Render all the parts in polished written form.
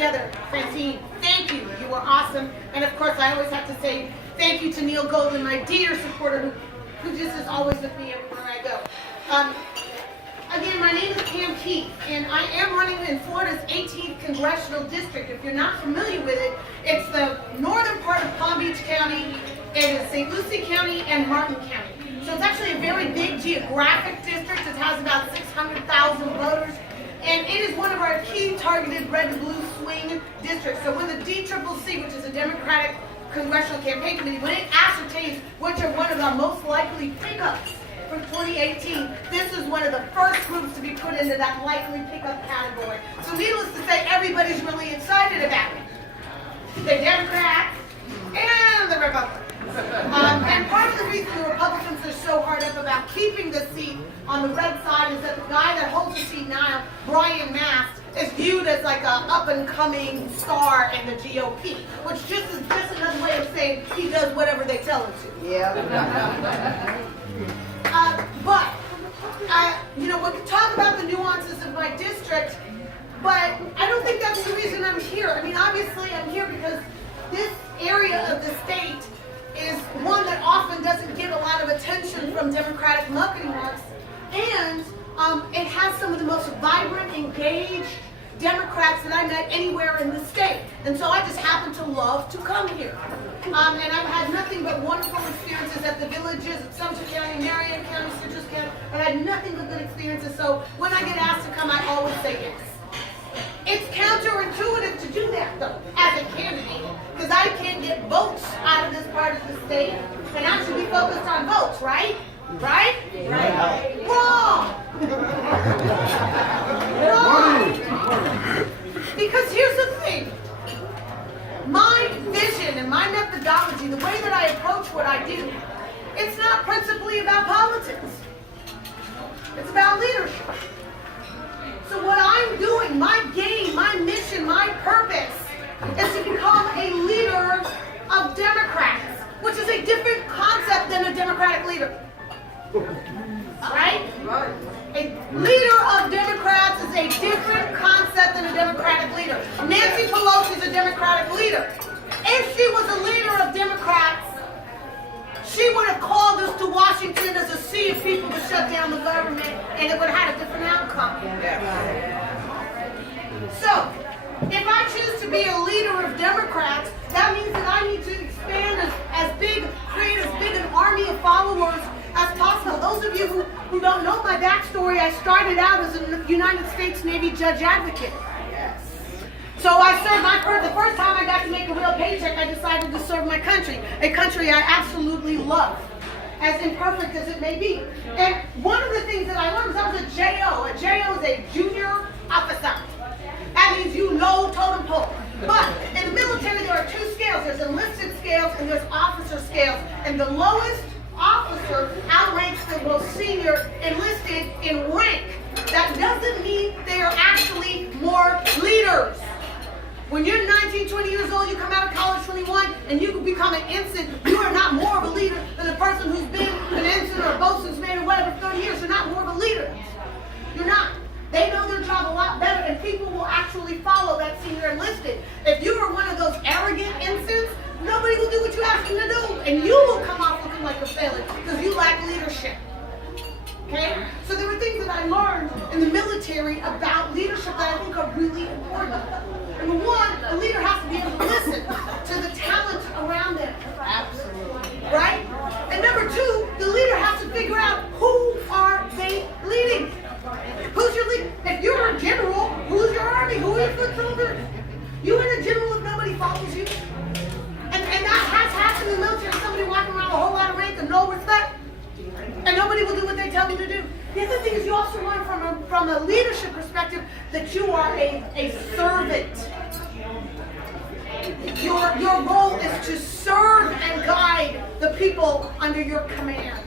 together. Francine, thank you. You were awesome. And of course, I always have to say thank you to Neil Golden, my dear supporter, who just is always with me everywhere I go. Again, my name is Pam Keith, and I am running in Florida's 18th Congressional District. If you're not familiar with it, it's the northern part of Palm Beach County, it is St. Lucie County, and Martin County. So it's actually a very big geographic district. It has about 600,000 voters, and it is one of our key targeted red and blue swing districts. So when the DCCC, which is a Democratic Congressional Campaign Committee, when it ascertains which are one of the most likely pickups for 2018, this is one of the first groups to be put into that likely pickup category. So needless to say, everybody's really excited about it. The Democrats and the Republicans. And part of the reason the Republicans are so hard up about keeping the seat on the red side is that the guy that holds the seat now, Brian Mast, is viewed as like an up-and-coming star in the GOP, which is just another way of saying he does whatever they tell him to. Yeah. We can talk about the nuances of my district, but I don't think that's the reason I'm here. I mean, obviously I'm here because this area of the state is one that often doesn't get a lot of attention from Democratic marketing works, and it has some of the most vibrant, engaged Democrats that I met anywhere in the state. And so I just happen to love to come here. And I've had nothing but wonderful experiences at the villages, at Sumter County, Marion County, Citrus County. I've had nothing but good experiences. So when I get asked to come, I always say yes. It's counterintuitive to do that, though, as a candidate, because I can't get votes out of this part of the state, and I should be focused on votes, right? Right? Right. Wrong! Wrong! Because here's the thing. My vision and my methodology, the way that I approach what I do, it's not principally about politics. It's about leadership. So what I'm doing, my game, my mission, my purpose, is to become a leader of Democrats, which is a different concept than a Democratic leader. Right? A leader of Democrats is a different concept than a Democratic leader. Nancy Pelosi is a Democratic leader. If she was a leader of Democrats, she would have called us to Washington as a sea of people to shut down the government, and it would have had a different outcome. So, if I choose to be a leader of Democrats, that means that I need to expand create as big an army of followers as possible. Those of you who don't know my backstory, I started out as a United States Navy judge advocate. So I served the first time I got to make a real paycheck, I decided to serve my country, a country I absolutely love, as imperfect as it may be. And one of the things that I learned was I was a JO. A JO is a junior officer. That means you low totem pole. But in the military, there are two scales. There's enlisted scales and there's officer scales. And the lowest officer outranks the most senior enlisted in rank. That doesn't mean they are actually more leaders. When you're 19, 20 years old, you come out of college 21, and you can become an ensign, you are not more of a leader than the person who's been an ensign or a bosun's mate or whatever for 30 years. You're not more of a leader. You're not. They know their job a lot better, and people will actually follow that senior enlisted. If you are one of those arrogant ensigns, nobody will do what you ask them to do, and you will come off looking like a failure because you lack leadership. Okay? So there were things that I learned in the military about leadership that I think are really important. Number one, a leader has to be able to listen to the talent around them. Absolutely. Right? And number two, the leader has to figure out who are they leading. Who's your leader? If you're a general, who's your army? Who are your foot soldiers? You ain't a general if nobody follows you. And that has happened in the military. Somebody walking around with a whole lot of rank and no respect. And nobody will do what they tell you to do. The other thing is you also learn from a leadership perspective that you are a servant. Your role is to serve and guide the people under your command.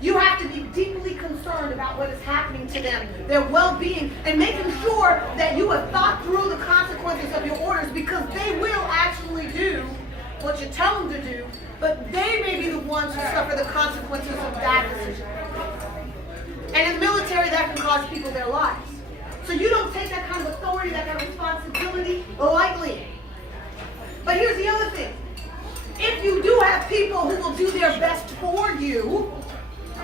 You have to be deeply concerned about what is happening to them, their well-being, and making sure that you have thought through the consequences of your orders, because they will actually do what you tell them to do, but they may be the ones who suffer the consequences of that decision. And in the military, that can cost people their lives. So you don't take that kind of authority, that kind of responsibility lightly. But here's the other thing. If you do have people who will do their best for you,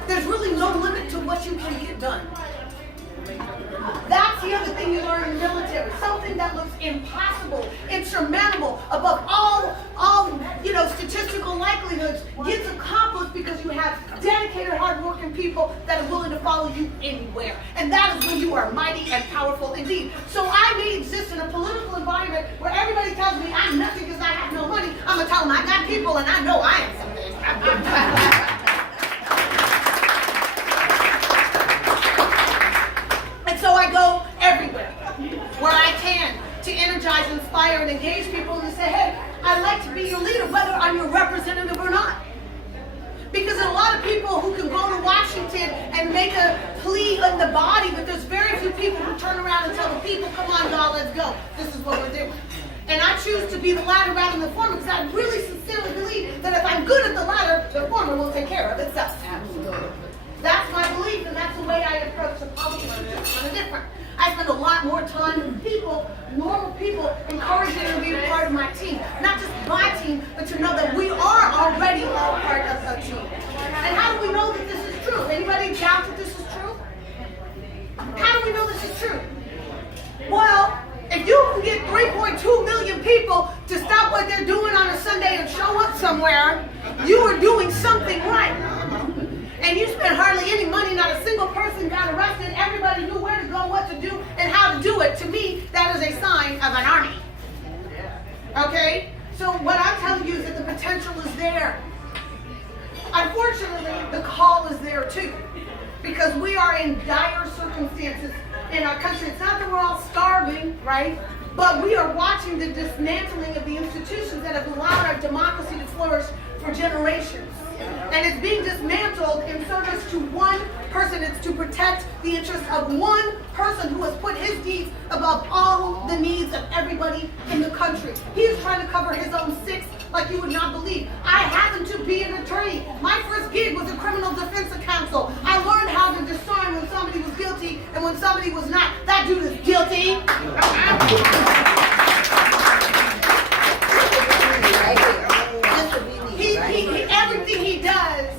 there's really no limit to what you can get done. That's the other thing you learn in the military. Something that looks impossible, insurmountable, above all statistical likelihoods gets accomplished because you have dedicated, hardworking people that are willing to follow you anywhere. And that is when you are mighty and powerful indeed. So I may exist in a political environment where everybody tells me I'm nothing because I have no money. I'm going to tell them I got people and I know I am something. So I go everywhere where I can to energize, inspire, and engage people and to say, hey, I'd like to be your leader, whether I'm your representative or not. Because there are a lot of people who can go to Washington and make a plea in the body, but there's very few people who turn around and tell the people, come on, y'all, let's go. This is what we're doing. And I choose to be the latter rather than the former because I really sincerely believe that if I'm good at the latter, the former will take care of itself. Absolutely. That's my belief, and that's the way I approach the politics. It's kind of different. I spend a lot more time with people, normal people, encouraging them to be a part of my team. Not just my team, but to know that we are already all part of a team. And how do we know that this is true? Anybody doubt that this is true? How do we know this is true? Well, if you can get 3.2 million people to stop what they're doing on a Sunday and show up somewhere, you are doing something right. And you spent hardly any money, not a single person got arrested, everybody knew where to go, what to do, and how to do it. To me, that is a sign of an army. Okay? So what I'm telling you is that the potential is there. Unfortunately, the call is there too. Because we are in dire circumstances in our country. It's not that we're all starving, right? But we are watching the dismantling of the institutions that have allowed our democracy to flourish for generations. And it's being dismantled in service to one person. It's to protect the interests of one person who has put his needs above all the needs of everybody in the country. He is trying to cover his own six like you would not believe. I happened to be an attorney. My first gig was a criminal defense counsel. I learned how to discern when somebody was guilty and when somebody was not. That dude is guilty. Everything he does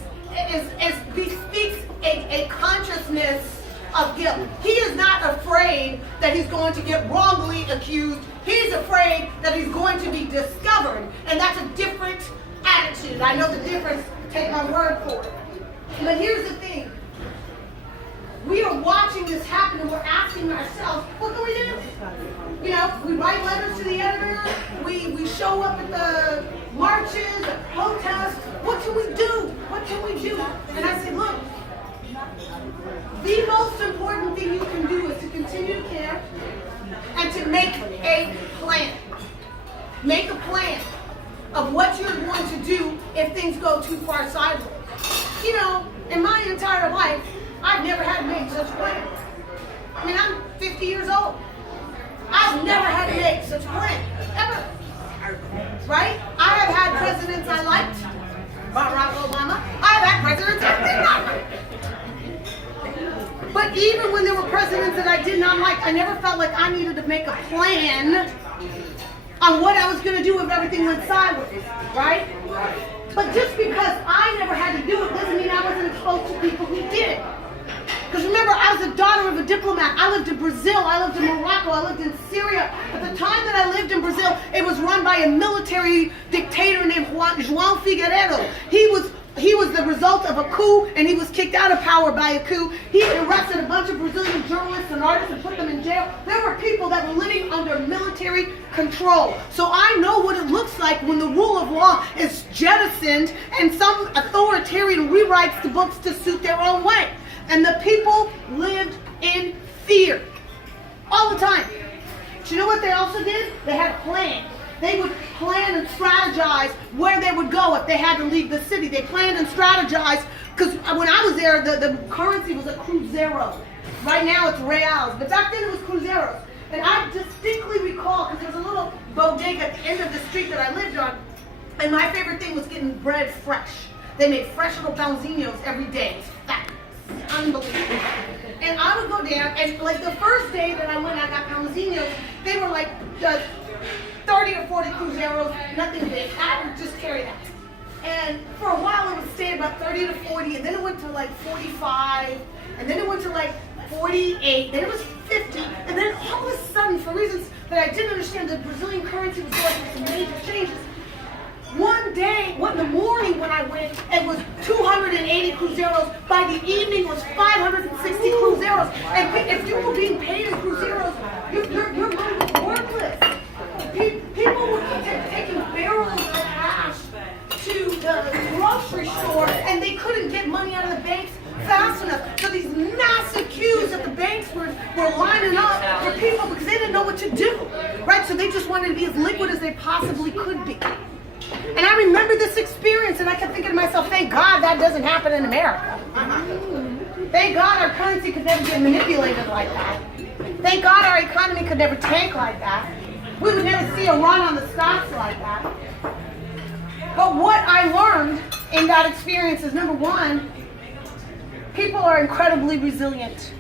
bespeaks a consciousness of guilt. He is not afraid that he's going to get wrongly accused. He's afraid that he's going to be discovered. And that's a different attitude. I know the difference. Take my word for it. But here's the thing. We are watching this happen and we're asking ourselves, what can we do? You know, we write letters to the editor. We show up at the marches, the protests. What can we do? What can we do? And I said, look, the most important thing you can do is to continue to care and to make a plan. Make a plan of what you're going to do if things go too far sideways. You know, in my entire life, I've never had to make such a plan. I mean, I'm 50 years old. I've never had to make such a plan, ever. Right? I have had presidents I liked, Barack Obama. I've had presidents I did not like. But even when there were presidents that I did not like, I never felt like I needed to make a plan on what I was going to do if everything went sideways, right? But just because I never had to do it doesn't mean I wasn't exposed to people who did. Because remember, I was the daughter of a diplomat. I lived in Brazil. I lived in Morocco. I lived in Syria. At the time that I lived in Brazil, it was run by a military dictator named João Figueiredo. He was the result of a coup, and he was kicked out of power by a coup. He arrested a bunch of Brazilian journalists and artists and put them in jail. There were people that were living under military control. So I know what it looks like when the rule of law is jettisoned and some authoritarian rewrites the books to suit their own way. And the people lived in fear all the time. But you know what they also did? They had a plan. They would plan and strategize where they would go if they had to leave the city. They planned and strategized because when I was there, the currency was a cruzeiro. Right now it's reals, but back then it was cruzeiros. And I distinctly recall, because there was a little bodega at the end of the street that I lived on, and my favorite thing was getting bread fresh. They made fresh little pãozinhos every day. It was fabulous. Unbelievable. And I would go down, and like the first day that I went, I got Palmazinos, they were like 30 or 40 Cruzeros, nothing big. I would just carry that. And for a while it would stay at about 30 to 40, and then it went to like 45, and then it went to like 48, then it was 50, and then all of a sudden, for reasons that I didn't understand, the Brazilian currency was going through some major changes. One day, in the morning when I went, it was 280 Cruzeiros. By the evening, it was 560 Cruzeiros. And if you were being paid in Cruzeiros, your money was worthless. People were taking barrels of cash to the grocery store, and they couldn't get money out of the banks fast enough. So these massive queues at the banks were lining up for people because they didn't know what to do, right? So they just wanted to be as liquid as they possibly could be. And I remember this experience, and I kept thinking to myself, thank God that doesn't happen in America. Thank God our currency could never get manipulated like that. Thank God our economy could never tank like that. We would never see a run on the stocks like that. But what I learned in that experience is, number one, people are incredibly resilient.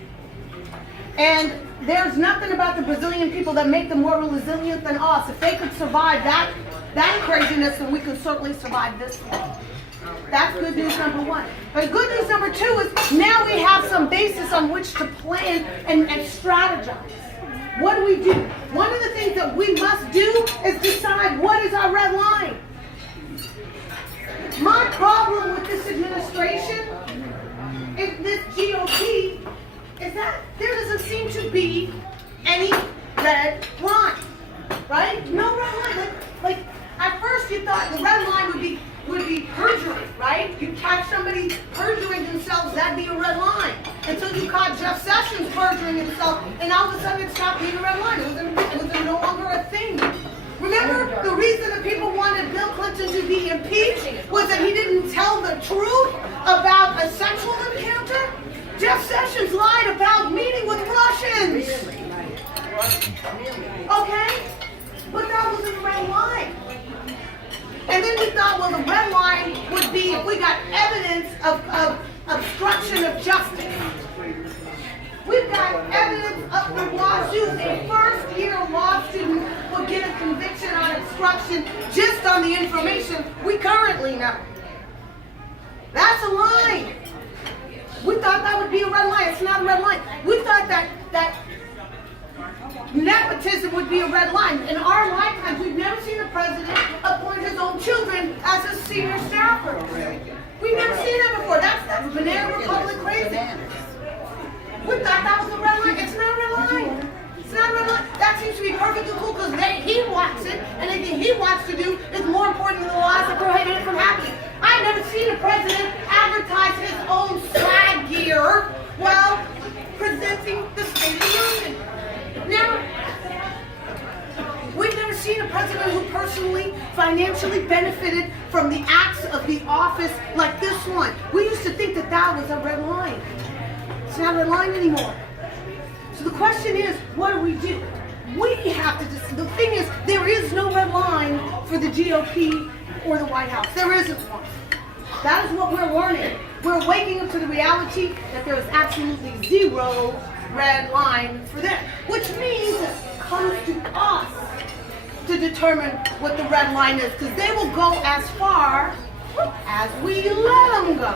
And there's nothing about the Brazilian people that make them more resilient than us. If they could survive that craziness, then we can certainly survive this one. That's good news number one. But good news number two is now we have some basis on which to plan and strategize. What do we do? One of the things that we must do is decide what is our red line. My problem with this administration, this GOP, is that there doesn't seem to be any red line, right? No red line. Like at first you thought the red line would be perjury, right? You catch somebody perjuring themselves, that'd be a red line. Until you caught Jeff Sessions perjuring himself, and all of a sudden it stopped being a red line. It was no longer a thing. Remember, the reason that people wanted Bill Clinton to be impeached was that he didn't tell the truth about a sexual encounter? Jeff Sessions lied about meeting with Russians. Okay? But that wasn't the red line. And then we thought, well, the red line would be if we got evidence of obstruction of justice. We've got evidence of the lawsuit. A first-year law student will get a conviction on obstruction just on the information we currently know. That's a line. We thought that would be a red line. It's not a red line. We thought that nepotism would be a red line. In our lifetimes, we've never seen a president appoint his own children as his senior staffers. We've never seen that before. That's banana republic crazy. We thought that was a red line. It's not a red line. It's not a red line. That seems to be perfectly cool because he wants it, and anything he wants to do is more important than the laws that prohibit it from happening. I've never seen a president advertise his own swag gear while presenting the State of the Union. Never. We've never seen a president who personally, financially benefited from the acts of the office like this one. We used to think that was a red line. It's not a red line anymore. So the question is, what do we do? We have to decide. The thing is, there is no red line for the GOP or the White House. There isn't one. That is what we're learning. We're waking up to the reality that there is absolutely zero red line for them, which means it comes to us to determine what the red line is, because they will go as far as we let them go.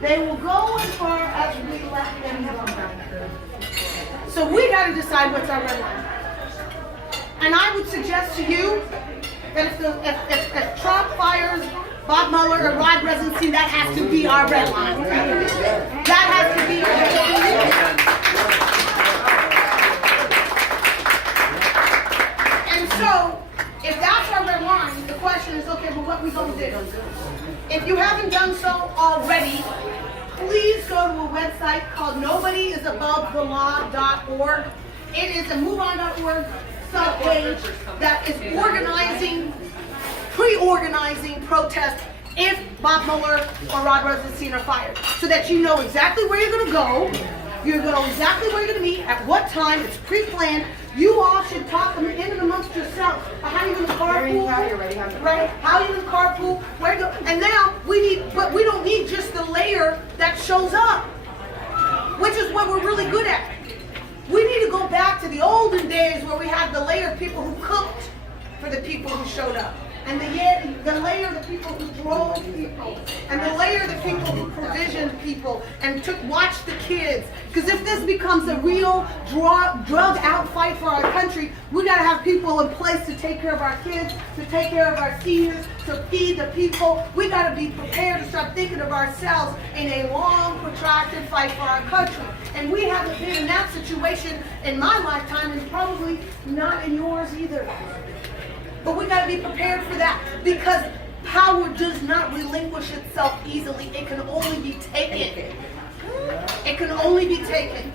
They will go as far as we let them go. So we got to decide what's our red line. And I would suggest to you that if Trump fires Bob Mueller or Rod Rosenstein, that has to be our red line. That has to be our red line. And so, if that's our red line, the question is, okay, well, what we gonna do? If you haven't done so already, please go to a website called nobodyisabovethelaw.org. It is a moveon.org sub-page that is pre-organizing protests if Bob Mueller or Rod Rosenstein are fired, so that you know exactly where you're going to go, You know exactly where you're going to meet, at what time. It's pre-planned. You all should talk in and amongst yourselves. How are you going to carpool? Right? How are you going to carpool? Where go? And now but we don't need just the layer that shows up, which is what we're really good at. We need to go back to the olden days where we had the layer of people who cooked for the people who showed up. And the layer of the people who drove people. And the layer of the people who provisioned people and watched the kids. Because if this becomes a real drug out fight for our country, we got to have people in place to take care of our kids, to take care of our seniors, to feed the people. We got to be prepared to start thinking of ourselves in a long, protracted fight for our country. And we haven't been in that situation in my lifetime, and probably not in yours either. But we got to be prepared for that, because power does not relinquish itself easily. It can only be taken. It can only be taken.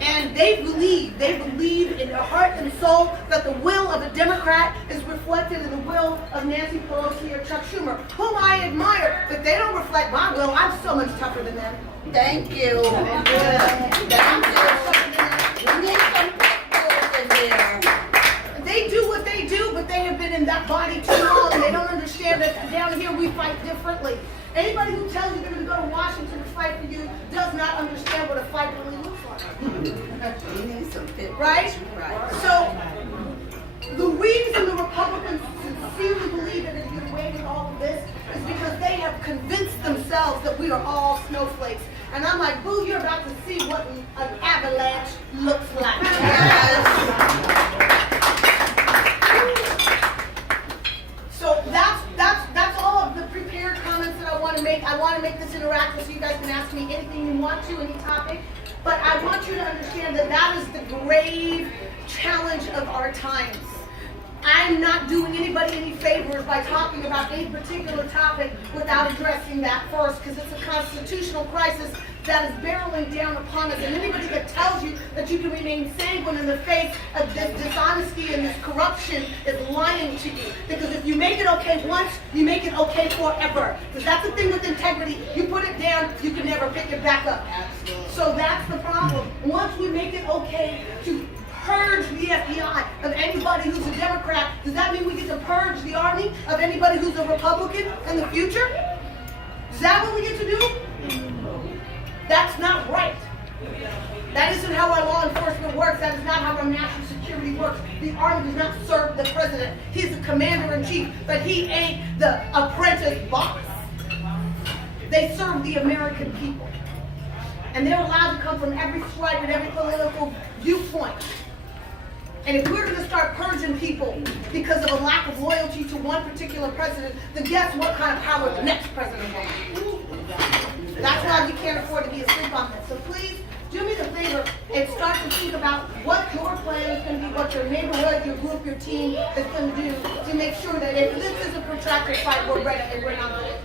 And they believe in their heart and soul that the will of a Democrat is reflected in the will of Nancy Pelosi or Chuck Schumer, whom I admire, but they don't reflect my will. I'm so much tougher than them. Thank you. Thank you. We need some people in there. They do what they do, but they have been in that body too long, and they don't understand that down here we fight differently. Anybody who tells you they're going to go to Washington to fight for you does not understand what a fight really looks like. Right? So, the reason the Republicans sincerely believe that they're going to get away with all of this is because they have convinced themselves that we are all snowflakes. And I'm like, boo, you're about to see what an avalanche looks like. So that's all of the prepared comments that I want to make. I want to make this interactive so you guys can ask me anything you want to, any topic. But I want you to understand that that is the grave challenge of our times. I'm not doing anybody any favors by talking about any particular topic without addressing that first, because it's a constitutional crisis that is barreling down upon us. And anybody that tells you that you can remain sanguine in the face of this dishonesty and this corruption is lying to you. Because if you make it okay once, you make it okay forever. Because that's the thing with integrity. You put it down, you can never pick it back up. So that's the problem. Once we make it okay to purge the FBI of anybody who's a Democrat, does that mean we get to purge the Army of anybody who's a Republican in the future? Is that what we get to do? That's not right. That isn't how our law enforcement works. That is not how our national security works. The Army does not serve the president. He's the commander-in-chief, but he ain't the apprentice boss. They serve the American people. And they're allowed to come from every stripe and every political viewpoint. And if we're going to start purging people because of a lack of loyalty to one particular president, then guess what kind of power the next president will have. That's why we can't afford to be asleep on this. So please, do me the favor and start to think about what your plan is going to be, what your neighborhood, your group, your team is going to do to make sure that if this is a protracted fight, we're ready and we're not ready.